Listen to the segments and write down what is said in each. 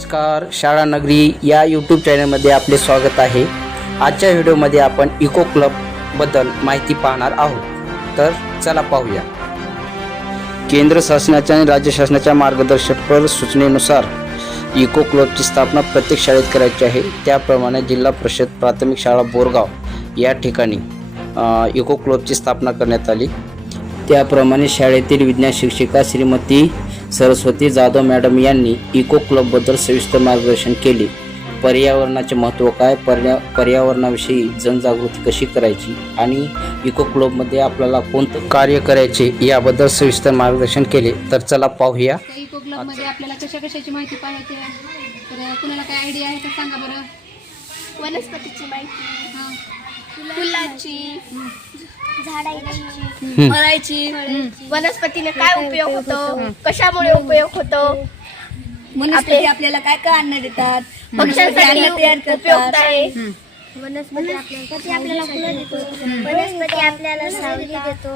नमस्कार शाळा नगरी या यूट्यूब चॅनलमध्ये आपले स्वागत आहे. आजच्या व्हिडिओमध्ये आपण इको क्लबबद्दल माहिती पाहणार आहोत. तर चला पाहूया. केंद्र शासनाच्या आणि राज्य शासनाच्या मार्गदर्शकपर सूचनेनुसार इको क्लबची स्थापना प्रत्येक शाळेत करायची आहे. त्याप्रमाणे जिल्हा परिषद प्राथमिक शाळा बोरगाव या ठिकाणी इको क्लबची स्थापना करण्यात आली. त्याप्रमाणे शाळेतील विज्ञान शिक्षिका श्रीमती सरस्वती जाधव मॅडम यांनी इको क्लबबद्दल सविस्तर मार्गदर्शन केले. पर्यावरणाचे महत्त्व काय? पर्या पर्यावरणाविषयी जनजागृती कशी करायची? आणि इको क्लबमध्ये आपल्याला कोणतं कार्य करायचे याबद्दल सविस्तर मार्गदर्शन केले. तर चला पाहूया. इको क्लबमध्ये आपल्याला कशा कशाची माहिती पाहिजे? तर कुणाला काय आयडिया आहे तर सांगा बरं. वनस्पतीची माहिती. हा. फुलाची. फळाची वनस्पतीने काय उपयोग होतो? कशामुळे उपयोग होतो? वनस्पती आपल्याला काय काय अन्न देतात? पक्ष्यांसाठी करतात. आहे वनस्पती आपल्याला फुलं देतो. वनस्पती आपल्याला सावली देतो.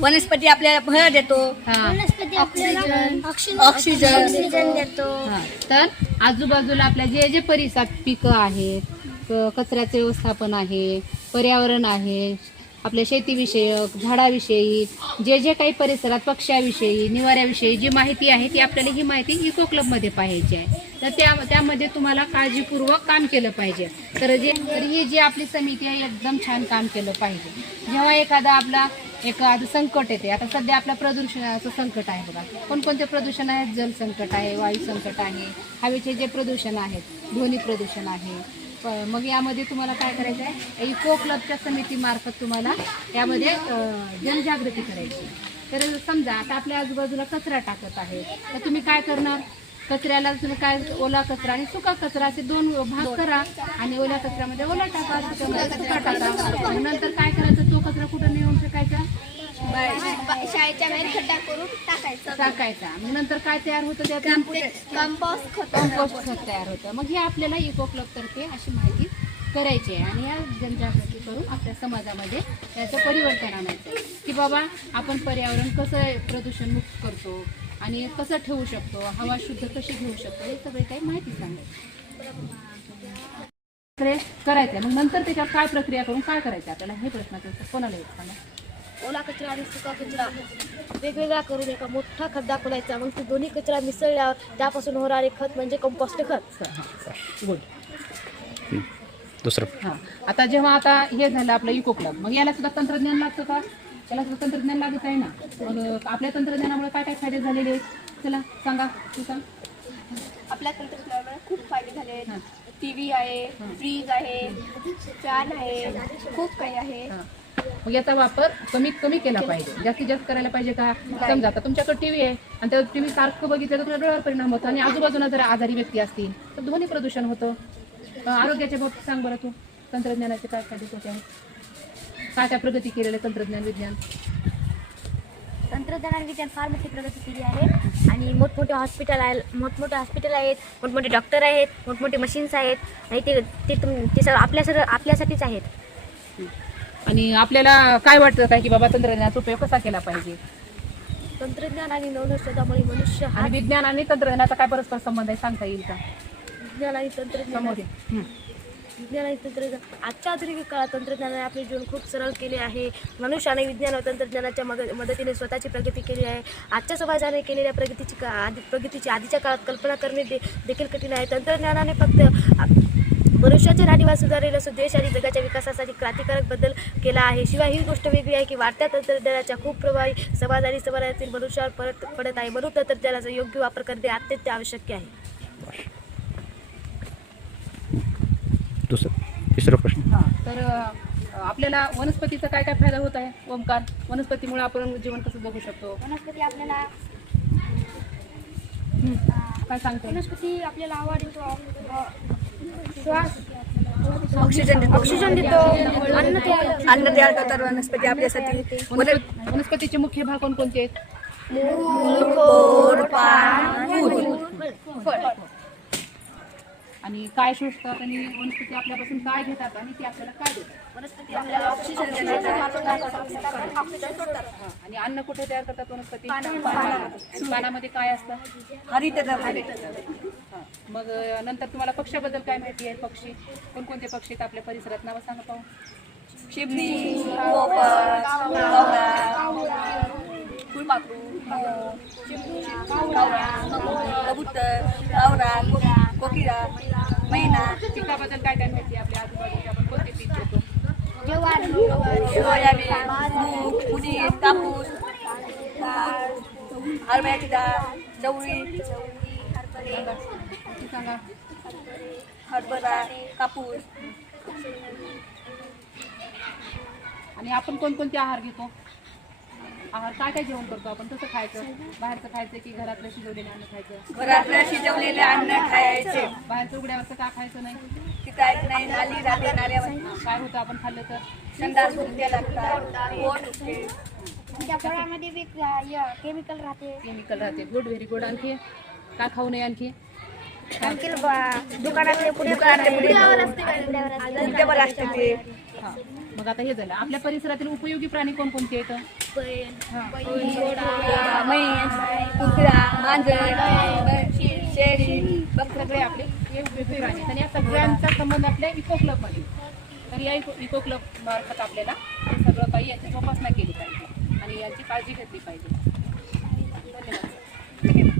वनस्पती आपल्याला फळ देतो. हा. वनस्पती आपल्याला ऑक्सिजन. ऑक्सिजन देतो. तर आजूबाजूला आपल्या जे जे परिसरात पिकं आहेत क- कचऱ्याचे व्यवस्थापन आहे पर्यावरण आहे आपल्या शेतीविषयक झाडाविषयी जे जे काही परिसरात पक्ष्याविषयी निवाऱ्याविषयी जी माहिती आहे ती आपल्याला ही माहिती इको क्लबमध्ये पाहायची आहे. तर त्या त्यामध्ये तुम्हाला काळजीपूर्वक काम केलं पाहिजे. तर जे तर ही जी आपली समिती आहे एकदम छान काम केलं पाहिजे. जेव्हा एखादा आपला एखादं संकट येते आता सध्या आपल्या प्रदूषणाचं संकट आहे बघा. कोणकोणते प्रदूषण आहेत? जल संकट आहे वायू संकट आहे हवेचे जे प्रदूषण आहेत ध्वनी प्रदूषण आहे मग यामध्ये तुम्हाला काय करायचं आहे? इको क्लबच्या समितीमार्फत तुम्हाला यामध्ये जनजागृती करायची तर समजा आता आपल्या आजूबाजूला कचरा टाकत आहे. तर तुम्ही काय करणार? कचऱ्याला तुम्ही काय ओला कचरा आणि सुका कचरा असे दोन भाग करा आणि ओल्या कचऱ्यामध्ये ओला टाका सुका टाका. नंतर काय करायचं? तो कचरा कुठं नेऊन फेकायचा शाळेच्या बाहेर खड्डा करून टाका टाकायचा. मग नंतर काय तयार होतं कंपोस्ट खत कंपोस्ट खत तयार होतं. मग हे आपल्याला इको क्लब तर्फे अशी माहिती करायची आहे. आणि या जनजागृती करून आपल्या समाजामध्ये याचं परिवर्तन आणायचं की बाबा आपण पर्यावरण कसं प्रदूषण मुक्त करतो आणि कसं ठेवू शकतो? हवा शुद्ध कशी घेऊ शकतो? हे सगळे काही माहिती सांगायची करायचं आहे मग नंतर त्याच्यावर काय प्रक्रिया करून काय करायचं? आपल्याला हे प्रश्नाचं उत्तर कोणाला येत सांगा ओला कचरा आणि सुका कचरा वेगवेगळा करून एका मोठा खड्डा खोलायचा मग ते दोन्ही कचरा मिसळल्यावर त्यापासून होणारे खत म्हणजे कंपोस्ट खत. गुड दुसरं. हां. आता जेव्हा आता हे झालं आपलं इको क्लब मग याला सुद्धा तंत्रज्ञान लागतं का? याला सुद्धा तंत्रज्ञान लागत आहे ना? मग आपल्या तंत्रज्ञानामुळे काय काय फायदे झालेले आहेत? चला सांगा. तू सांग. आपल्या तंत्रज्ञानामुळे खूप फायदे झाले. आहेत. टीव्ही आहे फ्रीज आहे फॅन आहे खूप काही आहे. मग याचा वापर कमीत कमी केला पाहिजे. जास्तीत जास्त करायला पाहिजे का? समजा आता तुमच्याकडे टीव्ही आहे आणि त्या टीव्ही सारखं बघितलं तर तुला डोळ्यावर परिणाम होतो आणि आजूबाजूला जर आजारी व्यक्ती असतील तर ध्वनी प्रदूषण होतं. आरोग्याच्या बाबतीत सांग बरं तू. तंत्रज्ञानाचे काय फायदे होते आहेत काय काय प्रगती केलेलं तंत्रज्ञान विज्ञान? तंत्रज्ञान आणि विज्ञान फार मोठी प्रगती केली आहे. आणि मोठमोठे हॉस्पिटल आहे मोठमोठे हॉस्पिटल आहेत मोठमोठे डॉक्टर आहेत मोठमोठे मशीन्स आहेत. आणि ते ते तुम ते सगळं आपल्या सगळं आपल्यासाठीच आहेत. आणि आपल्याला काय वाटतं काय की बाबा तंत्रज्ञानाचा उपयोग कसा केला पाहिजे? तंत्रज्ञान आणि नवनशोधामुळे मनुष्य हा आणि विज्ञान आणि तंत्रज्ञानाचा काय परस्पर संबंध आहे सांगता येईल का? विज्ञान आणि तंत्रज्ञान समोर ये. हं. विज्ञान आणि तंत्रज्ञान. आजच्या आधुनिक काळात तंत्रज्ञानाने आपले जीवन खूप सरळ केले आहे. मनुष्याने विज्ञान व तंत्रज्ञानाच्या मग मदतीने स्वतःची प्रगती केली आहे. आजच्या समाजाने केलेल्या प्रगतीची का आधी प्रगतीची आधीच्या काळात कल्पना करणे दे देखील कठीण आहे. तंत्रज्ञानाने फक्त आ- मनुष्याचे राहणीमान सुधारेल असं देश आणि जगाच्या विकासासाठी क्रांतिकारक बदल केला आहे. शिवाय ही गोष्ट वेगळी आहे की वाढत्या तंत्रज्ञानाच्या खूप प्रभावी समाज आणि समाजातील मनुष्यावर परत पडत आहे. म्हणून तंत्रज्ञानाचा योग्य वापर करणे अत्यंत आवश्यक आहे. दुसरं तिसरा प्रश्न. तर आपल्याला वनस्पतीचा काय काय फायदा होत आहे? ओमकार वनस्पतीमुळे आपण जीवन कसं जगू शकतो? वनस्पती आपल्याला काय सांगतो वनस्पती आपल्याला आवड देतो श्वास ऑक्सिजन देतो. ऑक्सिजन देतो. अन्न तयार अन्न तयार करतात वनस्पती आपल्यासाठी. वनस्पती- वनस्पतीचे मुख्य भाग कोणकोणते आहेत आणि काय शोषतात आणि वनस्पती आपल्यापासून काय घेतात आणि ते आपल्याला काय देतात. आणि अन्न कुठे तयार करतात वनस्पती? पानामध्ये. आणि पानामध्ये काय असतं? हरित मग नंतर तुम्हाला पक्ष्याबद्दल काय माहिती आहे? पक्षी. कोणकोणते पक्षी आहेत आपल्या परिसरात? नावं सांगा पाहू. पोपट फुलपाखरू कबूतर कावरा कोकिरा. मैना पिकाबद्दल काय काय माहिती आपल्या आजूबाजूच्या आपण कोणते पीक घेतो? सोयाबीन मूग उडीद कापूस हरभऱ्याची डाळ चवळी ते सांगा हरभरा कापूस. आणि आपण कोणकोणते आहार घेतो? आहार काय काय जेवण करतो आपण? कसं खायचं. बाहेरचं खायचं की घरातलं शिजवलेलं अन्न खायचं? घरातलं शिजवलेले अन्न खायचे. बाहेरचं उघड्यावरचं का खायचं नाही? तिथं नाही नाली राहते नाल्यावर. काय होतं आपण खाल्लं तर? संडास उलट्या लागतात. पोट दुखते त्या फळामध्ये बी केमिकल राहते. केमिकल राहते. Good very good. आणखी? काय खाऊ नये आणखी? आणखी दुकानातले पुढे उलट्यावर असते ते. हा. मग आता हे झालं. आपल्या परिसरातील उपयोगी प्राणी कोणकोणते आहेत? सगळे आपले हे उपयोगी प्राणी आहेत. आणि या सगळ्यांचा संबंध आपल्या इको क्लबमध्ये तर या इको इको क्लब मार्फत आपल्याला हे सगळं काही याची जोपासना केली पाहिजे आणि यांची काळजी घेतली पाहिजे. धन्यवाद